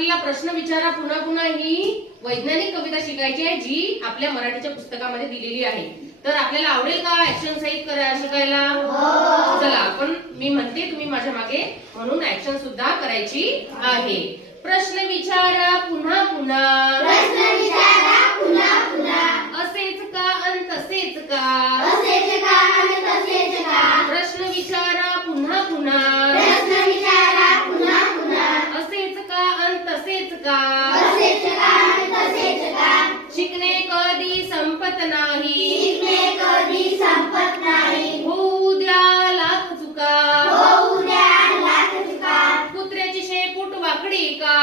आपल्याला प्रश्न विचारा पुन्हा पुन्हा ही वैज्ञानिक कविता शिकायची आहे जी आपल्या मराठीच्या पुस्तकामध्ये दिलेली आहे. तर आपल्याला आवडेल का ऍक्शन सहित शिकायला? चला आपण मी म्हणते तुम्ही माझ्या मागे म्हणून ऍक्शन सुद्धा करायची आहे. प्रश्न विचारा पुन्हा पुन्हा, प्रश्न विचारा पुन्हा पुन्हा, असेच का अन तसेच का, असेच का आणि तसेच का, प्रश्न विचारा पुन्हा पुन्हा, प्रश्न विचारा पुन्हा पुन्हा, असेच का अन तसेच का, असेच का आणि तसेच का, शिकणे कधी संपत नाही, शिकणे कधी संपत नाही, होऊ द्या लाख चुका, होऊ द्या लाख चुका, कुत्र्याची शेपूट वाकडी का,